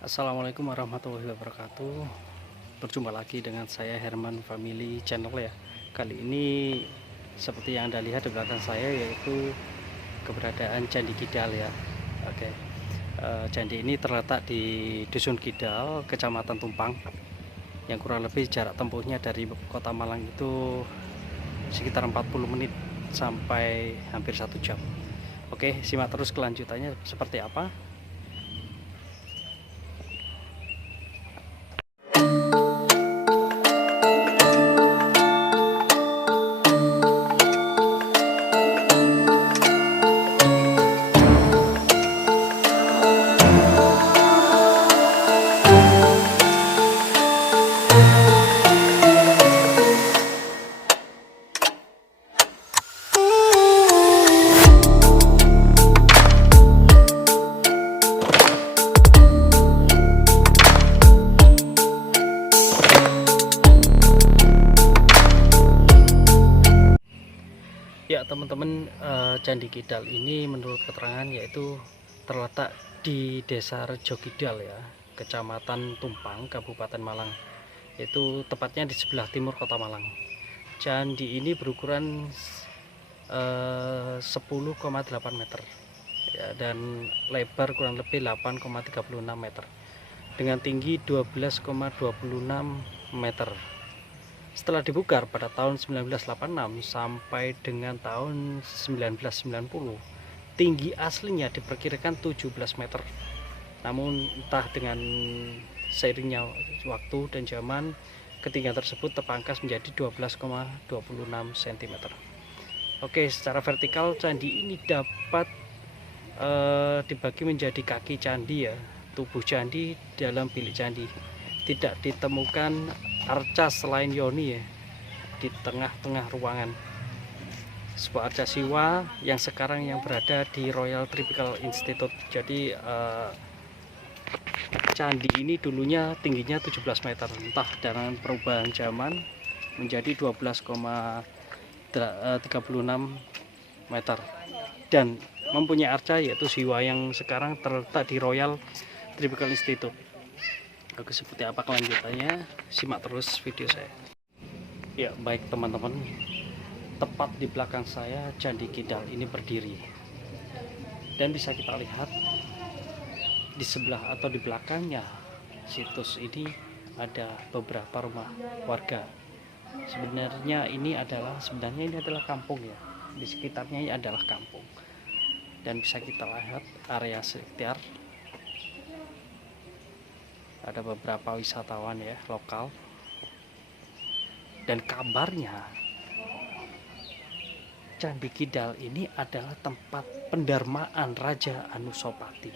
Assalamualaikum warahmatullahi wabarakatuh. Berjumpa lagi dengan saya Herman Family Channel ya. Kali ini seperti yang Anda lihat di belakang saya, yaitu keberadaan Candi Kidal ya. Oke. Candi ini terletak di Dusun Kidal, Kecamatan Tumpang, yang kurang lebih jarak tempuhnya dari Kota Malang itu sekitar 40 menit sampai hampir 1 jam. Oke, simak terus kelanjutannya seperti apa. Ya teman-teman, Candi Kidal ini menurut keterangan yaitu terletak di Desa Rejo Kidal ya, Kecamatan Tumpang, Kabupaten Malang. Itu tepatnya di sebelah timur Kota Malang. Candi ini berukuran 10,8 meter ya, dan lebar kurang lebih 8,36 meter dengan tinggi 12,26 meter. Setelah dibongkar pada tahun 1986 sampai dengan tahun 1990, tinggi aslinya diperkirakan 17 meter. Namun entah dengan seiringnya waktu dan zaman, ketinggian tersebut terpangkas menjadi 12,26 cm. Oke, secara vertikal candi ini dapat dibagi menjadi kaki candi ya, tubuh candi dalam bilik candi. Tidak ditemukan arca selain yoni ya di tengah-tengah ruangan. Sebuah arca siwa yang sekarang berada di Royal Tropical Institute. Jadi candi ini dulunya tingginya 17 meter, entah dengan perubahan zaman menjadi 12,36 meter dan mempunyai arca yaitu siwa yang sekarang terletak di Royal Tropical Institute. Oke, seperti apa kelanjutannya, simak terus video saya. Ya baik teman-teman, tepat di belakang saya Candi Kidal ini berdiri, dan bisa kita lihat di sebelah atau di belakangnya situs ini ada beberapa rumah warga. Sebenarnya ini adalah kampung ya, di sekitarnya ini adalah kampung, dan bisa kita lihat area sekitar. Ada beberapa wisatawan ya lokal, dan kabarnya Candi Kidal ini adalah tempat pendarmaan Raja Anusapati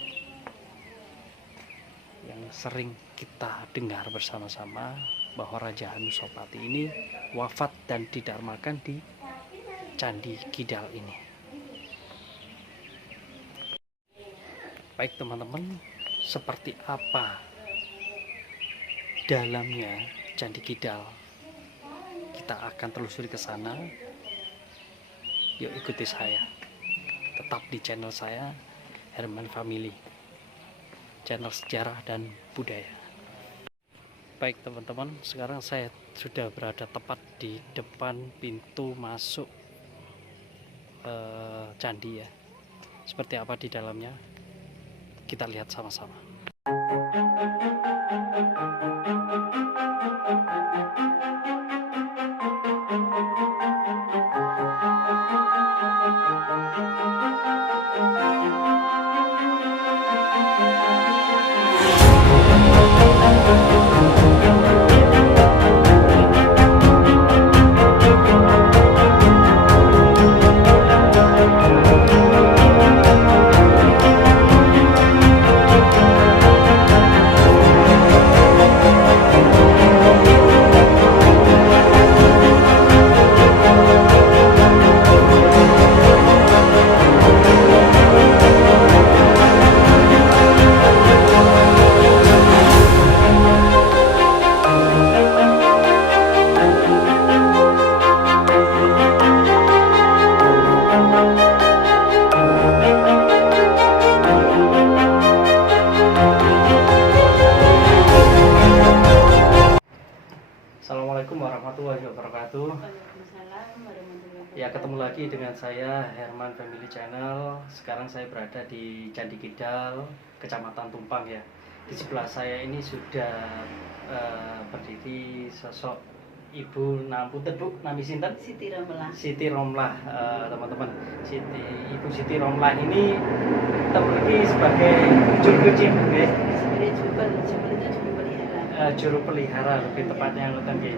yang sering kita dengar bersama-sama, bahwa Raja Anusapati ini wafat dan didarmakan di Candi Kidal ini. Baik teman-teman, seperti apa dalamnya Candi Kidal, kita akan telusuri ke sana. Yuk ikuti saya, tetap di channel saya Herman Family, channel sejarah dan budaya. Baik teman-teman, sekarang saya sudah berada tepat di depan pintu masuk candi ya. Seperti apa di dalamnya, kita lihat sama-sama. warahmatullahi wabarakatuh. Waalaikumsalam warahmatullahi wabarakatuh. Ya, ketemu lagi dengan saya Herman Family Channel. Sekarang saya berada di Candi Kidal, Kecamatan Tumpang ya. Di sebelah saya ini sudah berdiri sosok Ibu Nampunten Bu, nami sinten? Siti Romlah. Siti Romlah, teman-teman. Ibu Siti Romlah ini kita memiliki sebagai juru kunci, okay? Sebagai jubel itu juru pelihara. Juru pelihara lebih tepatnya ngoten nggih.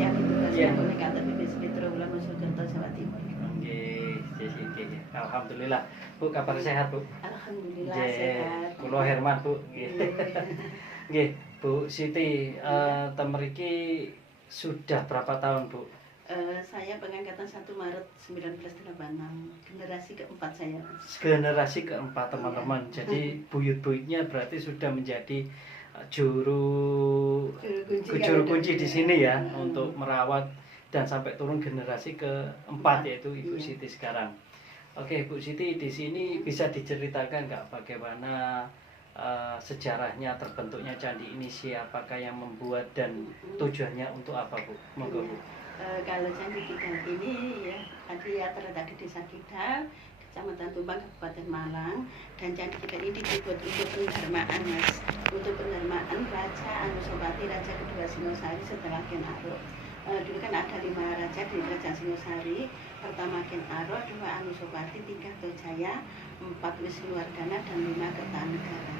Yang ditugaskan oleh kantor BPSP Trawulan Mojokerto, Jawa Timur. Nggih. Alhamdulillah. Bu, kabar sehat, Bu? Alhamdulillah sehat. Kula Herman, Bu. Nggih, Bu Siti, temeriki sudah berapa tahun, Bu? Saya pengangkatan 1 Maret 1986, generasi keempat saya. Generasi keempat, teman-teman. Jadi buyut-buyutnya berarti sudah menjadi juru kunci di sini ya, untuk merawat dan sampai turun generasi keempat, yaitu Ibu Siti sekarang. Oke, Bu Siti, di sini bisa diceritakan nggak bagaimana sejarahnya terbentuknya candi ini, siapakah yang membuat dan tujuannya untuk apa, Bu? Monggo, Bu. Kalau Candi Kidal ini ya, dia terletak di Desa Kidal, Kecamatan Tumpang, Kabupaten Malang, dan Candi Kidal ini dibuat untuk pendarmaan, Mas, untuk pendarmaan Raja Anusapati, Raja kedua Singosari setelah Ken Arok. Dulu kan ada 5 raja di Kerajaan Singosari. Pertama Ken Arok, 2 Anusapati, 3 Tojaya, 4 Wisnuwardana, dan 5 Kertanegara.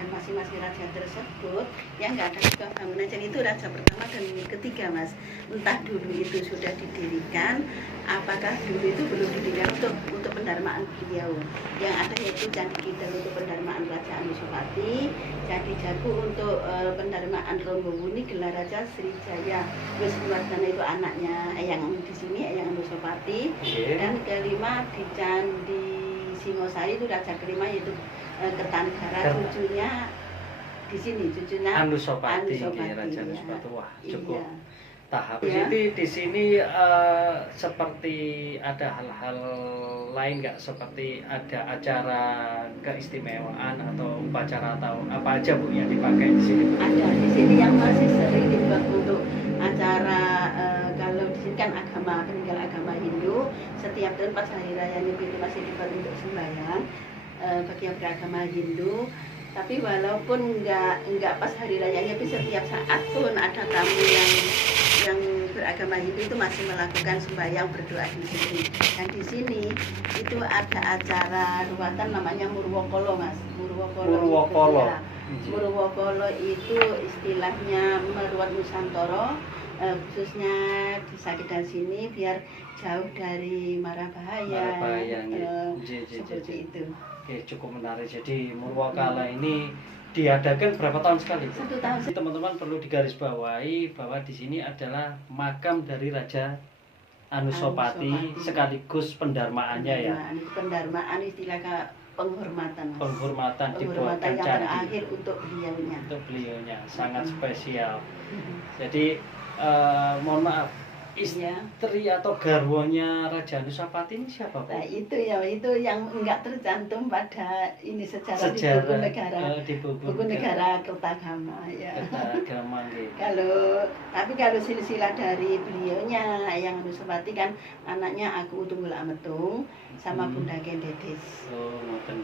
Dan masing-masing raja tersebut yang nggak ada juga bangunan, jadi itu raja pertama dan ketiga, Mas. Entah dulu itu sudah didirikan, apakah dulu itu belum didirikan untuk pendarmaan beliau. Yang ada yaitu Candi Kidal untuk pendarmaan Raja Anusapati, Candi Jago untuk pendarmaan Rombowuni gelar Raja Srijaya Wisnuwardana, itu anaknya yang di sini yang Anusapati. Dan kelima di Candi Singosari itu raja kelima yaitu Kertanegara, cucunya di sini, cucunya Anusapati, Raja Anusapati. Wah, cukup tahap. Jadi di sini seperti ada hal-hal lain nggak, seperti ada acara keistimewaan atau upacara atau apa aja, Bu, yang dipakai di sini? Ada di sini yang masih sering dibuat untuk acara. Kalau di sini kan peninggal agama Hindu, setiap tahun pas hari raya Nyepi itu masih dibuat untuk sembahyang bagi yang beragama Hindu. Tapi walaupun nggak pas hari raya Nyepi, setiap saat pun ada tamu yang beragama Hindu itu masih melakukan sembahyang berdoa di sini. Dan di sini itu ada acara ruatan namanya Murwokolo, Mas. Murwokolo itu istilahnya meruat Nusantara, khususnya di Kidal sini biar jauh dari mara bahaya. Seperti itu. Oke, cukup menarik. Jadi Murwokala ini diadakan berapa tahun sekali? 1 tahun. Teman-teman perlu digarisbawahi bahwa di sini adalah makam dari Raja Anusapati sekaligus pendarmaannya ya. Pendarmaan istilah penghormatan, Mas. Penghormatan dibuatkan yang candi terakhir untuk beliaunya. Untuk beliaunya sangat spesial. Jadi mohon maaf, istri atau garwonya Raja Anusapati ini siapa, Pak? Nah, itu yang enggak tercantum pada ini sejarah di buku negara. Buku negara Kertagama ya. Kertagama gitu. Tapi kalau silsilah dari beliaunya yang Anusapati kan anaknya Aku Tunggul Ametung sama Bunda Ken Dedes.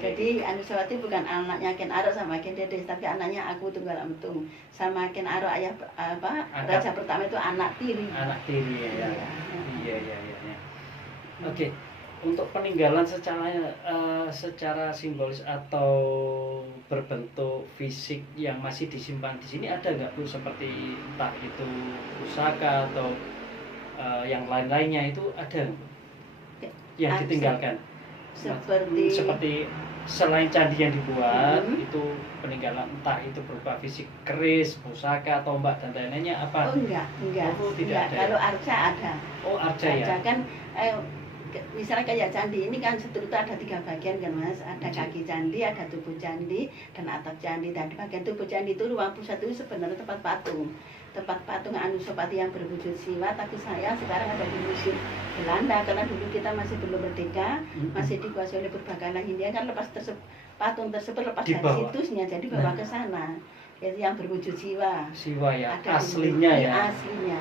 Jadi Anusapati bukan anaknya Ken Arok sama Ken Dedes, tapi anaknya Aku Tunggal Ametung. Sama Ken Arok raja pertama itu anak tiri. Anak tiri ya. Iya. Oke. Untuk peninggalan secara simbolis atau berbentuk fisik yang masih disimpan di sini ada nggak, Bu, seperti entah itu pusaka atau yang lain-lainnya, itu ada nggak, Bu, yang ditinggalkan? Seperti selain candi yang dibuat, itu peninggalan entah itu berupa fisik keris, pusaka, tombak dan lain-lainnya apa? Enggak. Tidak ada. Kalau arca ada. Arca ya. Arca kan misalnya kayak candi ini kan seterusnya ada 3 bagian kan, Mas. Ada kaki candi, ada tubuh candi, dan atap candi. Dan di bagian tubuh candi itu ruang pusat itu sebenarnya tempat patung Anusapati yang berwujud siwa. Tapi saya sekarang ada di Museum Belanda karena dulu kita masih belum merdeka, masih dikuasai oleh Purbakala Hindia kan. Patung tersebut lepas dari situsnya, jadi bawa ke sana. Itu yang berwujud siwa. Siwa ya, Ada aslinya di, ya. Aslinya.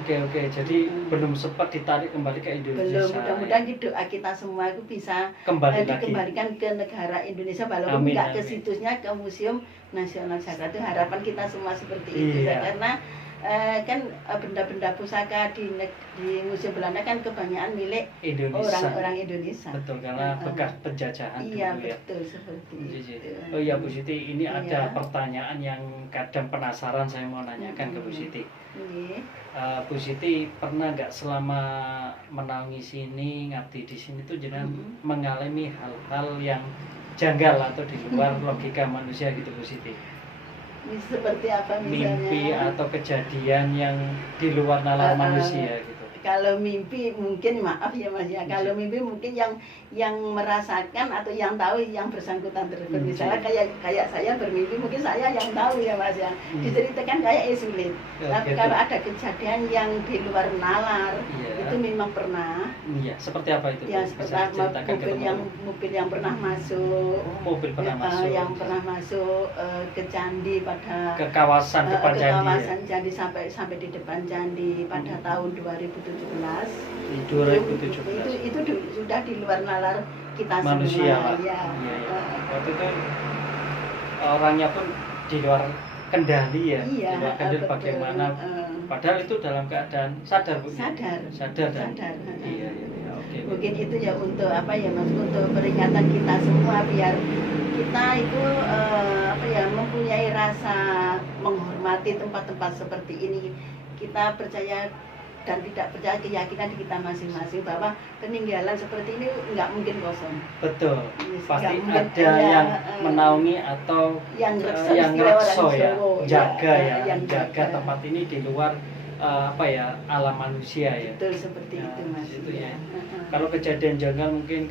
Oke, jadi belum sempat ditarik kembali ke Indonesia. Belum, mudah-mudahan doa kita semua itu bisa dikembalikan ke negara Indonesia, walaupun nggak ke situsnya, ke Museum Nasional Jakarta. Itu harapan kita semua seperti itu. Karena kan benda-benda pusaka di Museum Belanda kan kebanyakan milik orang-orang Indonesia. Betul, karena bekas penjajahan dulu ya. Iya, betul, seperti itu. Oh iya Bu Siti, ini ada pertanyaan yang kadang penasaran saya mau nanyakan ke Bu Siti. Bu Siti pernah nggak selama menaungi sini, ngabdi di sini tuh jenengan mengalami hal-hal yang janggal atau di luar logika manusia gitu Bu Siti? Seperti apa misalnya? Mimpi atau kejadian yang di luar nalar manusia gitu. Kalau mimpi mungkin, maaf ya Mas ya, kalau mimpi mungkin yang merasakan atau yang tahu yang bersangkutan tersebut. Misalnya kayak saya bermimpi, mungkin saya yang tahu ya Mas ya. Diceritakan kayak sulit. Tapi kalau ada kejadian yang di luar nalar, itu memang pernah. Iya, seperti apa itu? Ya, seperti mobil yang pernah masuk. Mobil pernah masuk. Yang pernah masuk ke candi ke kawasan depan candi. Kawasan candi sampai di depan candi pada tahun 2017. Itu sudah di luar nalar kita manusia semua. Iya. Waktu itu orangnya pun di luar kendali ya. Di luar kendali bagaimana. Padahal itu dalam keadaan sadar Bu. Sadar. Iya. Oke. Mungkin itu ya untuk apa ya Mas, untuk peringatan kita semua biar kita itu mempunyai rasa menghormati tempat-tempat seperti ini. Kita percaya dan tidak percaya, keyakinan di kita masing-masing bahwa peninggalan seperti ini nggak mungkin kosong. Betul. Pasti ada yang menaungi atau yang rekso ya, jaga tempat ini di luar alam manusia ya. Betul, seperti itu Mas. Itu ya. Kalau kejadian janggal mungkin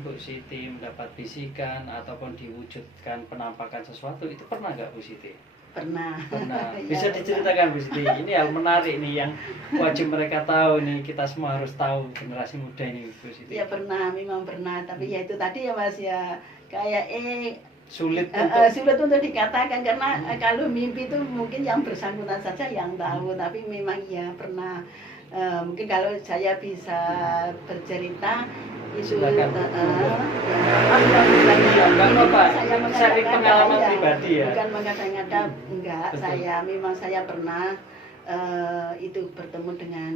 Bu Siti mendapat bisikan ataupun diwujudkan penampakan sesuatu, itu pernah nggak Bu Siti? Pernah. Bisa diceritakan Bu Siti? Ini hal menarik nih yang wajib mereka tahu nih, kita semua harus tahu, generasi muda ini Bu Siti. Ya pernah, memang pernah, tapi ya itu tadi ya Mas ya, kayak sulit untuk dikatakan karena kalau mimpi itu mungkin yang bersangkutan saja yang tahu, tapi memang ya pernah. Mungkin kalau saya bisa bercerita itu saya pengalaman pribadi ya, bukan mengada-ngada, enggak. Saya pernah itu bertemu dengan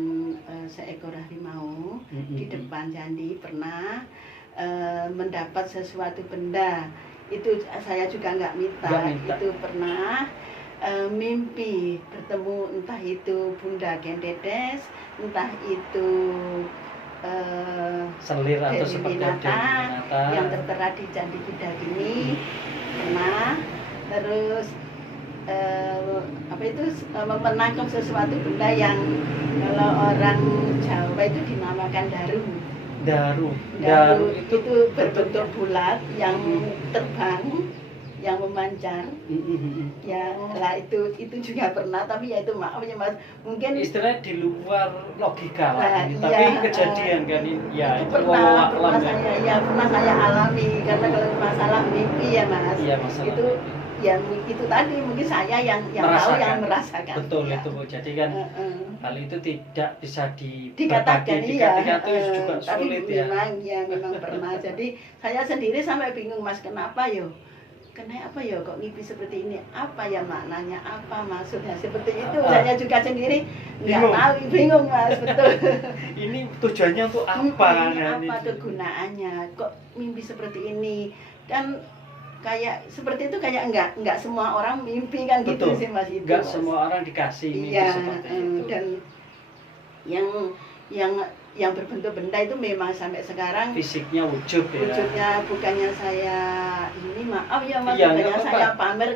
seekor harimau di depan candi, pernah mendapat sesuatu benda. Itu saya juga nggak minta. Itu pernah mimpi bertemu, entah itu Bunda Gendedes, entah itu selir atau seperti binatang yang tertera di Candi Kidal ini pernah. Terus menangkap sesuatu benda yang kalau orang Jawa itu dinamakan daru itu berbentuk bulat yang terbang, yang memancar. Ya lah, itu juga pernah, tapi ya itu maaf ya Mas, mungkin istilah di luar logika lah, tapi kejadian kan ya itu pernah saya alami. Karena kalau masalah mimpi ya Mas, itu ya itu tadi mungkin saya yang tahu, yang merasakan. Betul ya. Itu Bu, jadi kan hal itu tidak bisa dikatakan itu juga sulit ya. Memang pernah. Jadi saya sendiri sampai bingung Mas, kenapa kok mimpi seperti ini, apa ya maknanya, apa maksudnya seperti itu. Saya juga sendiri nggak tahu, bingung Mas. Betul. Ini tujuannya untuk apa? Apa kegunaannya, kok mimpi seperti ini. Dan kayak seperti itu, kayak enggak semua orang mimpi kan. Betul. Gitu sih Mas, itu enggak semua orang dikasih mimpi seperti itu. Dan yang berbentuk benda itu memang sampai sekarang fisiknya wujudnya bukannya saya ini, maaf ya Mas, bukannya saya pamer,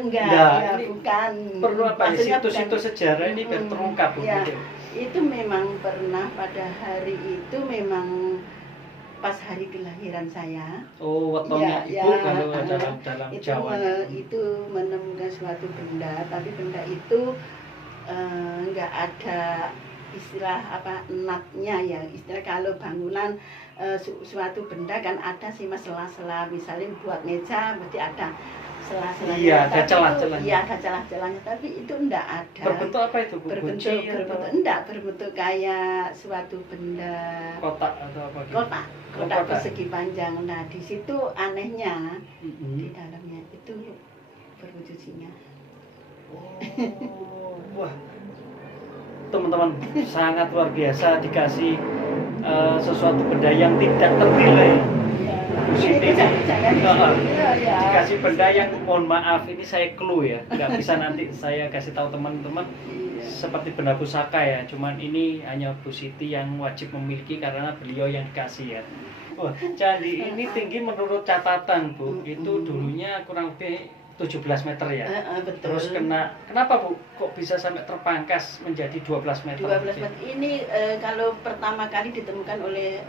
bukan. Perlu apa ya, situs sejarah ini biar terungkap gitu. Itu memang pernah pada hari itu, memang pas hari kelahiran saya. Wetongnya Ibu kalau dalam Jawa itu menemukan suatu benda, tapi benda itu enggak ada istilah natnya ya. Istilah kalau bangunan suatu benda kan ada sih Mas, sela-sela, misalnya buat meja mesti ada sela-selanya. Iya, ada Tapi itu- celah-celahnya. Iya, ada celah-celahnya, tapi itu enggak ada. Berbentuk apa itu, Bu? Kunci Berbentuk kayak suatu benda kotak atau apa gitu? kotak kotak. persegi panjang. Nah, di situ anehnya Mm-mm. di dalamnya itu berwujud singa. Oh, wah, teman-teman, sangat luar biasa dikasih sesuatu benda yang tidak ternilai. Bu Siti ini, dikasih benda yang, mohon maaf, ini saya clue ya, nggak bisa nanti saya kasih tahu teman-teman seperti benda pusaka ya, cuman ini hanya Bu Siti yang wajib memiliki karena beliau yang dikasih ya. Wah, candi ini tinggi menurut catatan, Bu, itu dulunya kurang lebih 17 meter ya. Betul. Terus kenapa, Bu, kok bisa sampai terpangkas menjadi 12 meter? 12 meter ini kalau pertama kali ditemukan oleh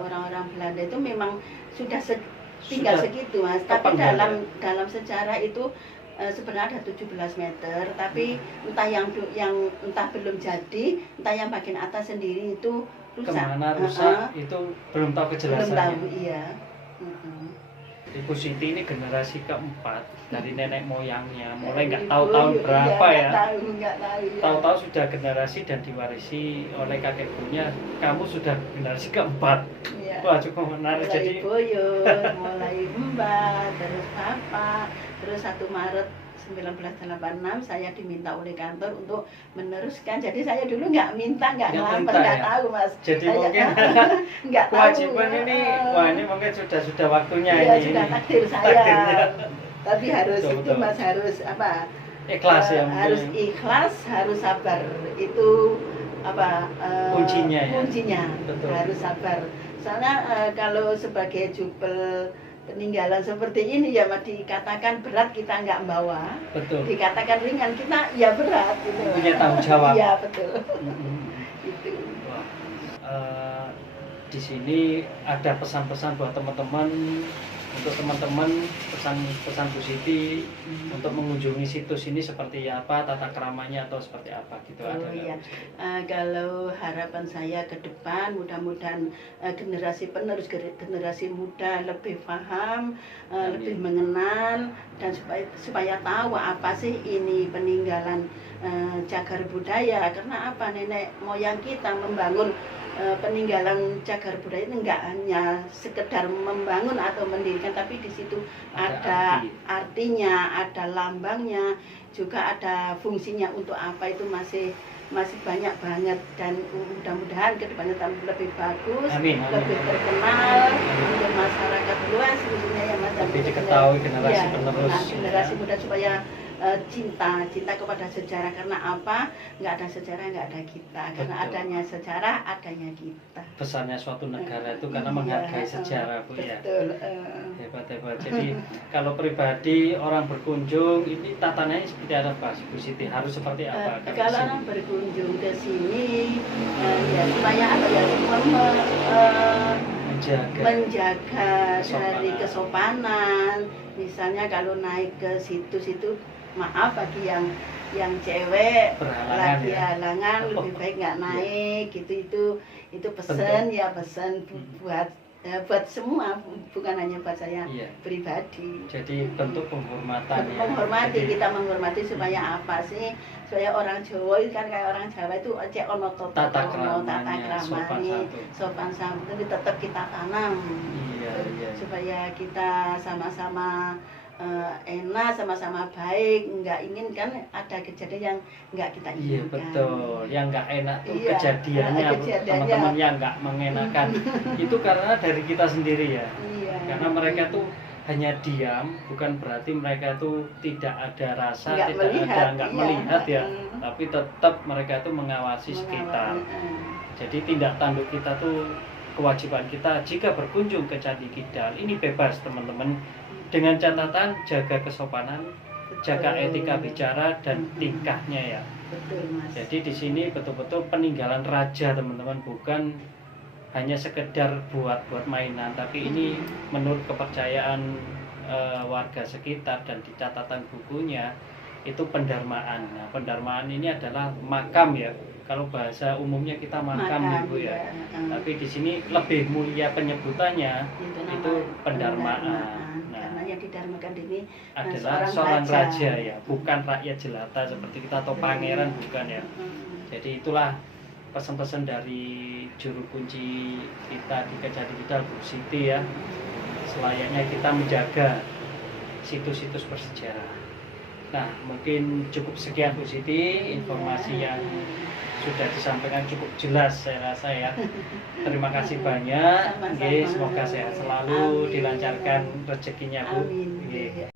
orang-orang Belanda itu memang sudah tinggal segitu, Mas. Tapi dalam sejarah itu sebenarnya ada 17 meter, tapi entah yang entah belum jadi, entah yang bagian atas sendiri itu rusak. Kemana rusak itu belum tahu kejelasannya. Belum tahu, iya. Ibu Siti ini generasi keempat dari nenek moyangnya, mulai nggak tahu tahun berapa ya. Nggak tahu. Tahu-tahu sudah generasi dan diwarisi oleh kakek ibunya. Kamu sudah generasi keempat. Iya. Wah, cukup menarik. Mulai Jadi buyut, mulai mbak, terus papa, terus 1 Maret 1986 saya diminta oleh kantor untuk meneruskan. Jadi saya dulu nggak ngelamar, nggak tahu, Mas. Jadi saya, mungkin nggak kewajiban tahu. ini, wah ini mungkin sudah waktunya Iya, ini. sudah takdir saya. Takdirnya. Tapi harus Betul, itu betul. Mas, harus apa? Ikhlas ya. Harus mungkin. ikhlas, harus sabar. Itu apa? Kuncinya ya. Kuncinya. Betul. Harus sabar. Soalnya kalau sebagai jubel peninggalan seperti ini ya Mas, dikatakan berat kita nggak membawa, Betul. dikatakan ringan kita ya berat gitu. Punya tanggung jawab. Iya betul. Itu. Wah, di sini ada pesan-pesan buat teman-teman, untuk teman-teman pesan Bu Siti untuk mengunjungi situs ini seperti apa, tata keramanya atau seperti apa gitu. Oh ada iya, kalau harapan saya ke depan mudah-mudahan generasi penerus, generasi muda lebih paham, lebih mengenal, dan supaya tahu apa sih ini peninggalan cagar budaya. Karena apa, nenek moyang kita membangun peninggalan cagar budaya itu enggak hanya sekedar membangun atau mendirikan, tapi di situ ada artinya, ada lambangnya, juga ada fungsinya untuk apa, itu masih banyak banget. Dan mudah-mudahan kedepannya lebih bagus, Amin. lebih terkenal untuk masyarakat luas khususnya ya Mas, lebih diketahui generasi penerus, generasi muda, supaya cinta kepada sejarah. Karena apa, nggak ada sejarah nggak ada kita. Karena Betul. adanya sejarah adanya kita. Besarnya suatu negara itu karena menghargai sejarah, Bu ya. Betul. Hebat. Jadi kalau pribadi orang berkunjung ini tatanannya seperti apa, Pak Bu Siti? Harus seperti apa? Kalau orang berkunjung ke sini ya supaya apa ya, menjaga dari kesopanan. Misalnya kalau naik ke situs itu, maaf bagi yang cewek lagi halangan, lebih baik nggak naik gitu. Itu pesan ya, pesan buat semua, bukan hanya buat saya pribadi. Jadi bentuk penghormatan ya. Menghormati, kita menghormati supaya apa sih? Supaya orang Jawa itu kan kayak orang Jawa itu cek ono tata keramanya, sopan santun itu tetap kita tanam. Supaya kita sama-sama enak, sama-sama baik, nggak inginkan ada kejadian yang nggak kita inginkan. Iya betul, yang nggak enak tuh kejadiannya, teman-teman yang nggak mengenakan itu karena dari kita sendiri ya. Karena mereka tuh hanya diam, bukan berarti mereka tuh tidak ada rasa, nggak melihat ya, tapi tetap mereka tuh mengawasi sekitar. Jadi tindak tanduk kita tuh, kewajiban kita jika berkunjung ke Candi Kidal ini bebas teman-teman, dengan catatan jaga kesopanan, jaga etika bicara dan tingkahnya ya. Betul, Mas. Jadi di sini betul-betul peninggalan raja teman-teman, bukan hanya sekedar buat mainan, tapi ini menurut kepercayaan warga sekitar dan di catatan bukunya itu pendarmaan. Nah, pendarmaan ini adalah makam ya. Kalau bahasa umumnya kita makam Ibu ya. Tapi di sini lebih mulia penyebutannya itu pendarmaan. Karena ya yang didarmakan ini adalah seorang raja ya, bukan rakyat jelata seperti kita atau pangeran, bukan ya. Jadi itulah pesan-pesan dari juru kunci kita di Candi Kidal, Bu Siti ya. Selayaknya kita menjaga situs-situs bersejarah. Nah, mungkin cukup sekian Bu Siti, informasi yang sudah disampaikan cukup jelas saya rasa ya. Terima kasih banyak. Semoga sehat selalu, dilancarkan rezekinya Bu. Amin.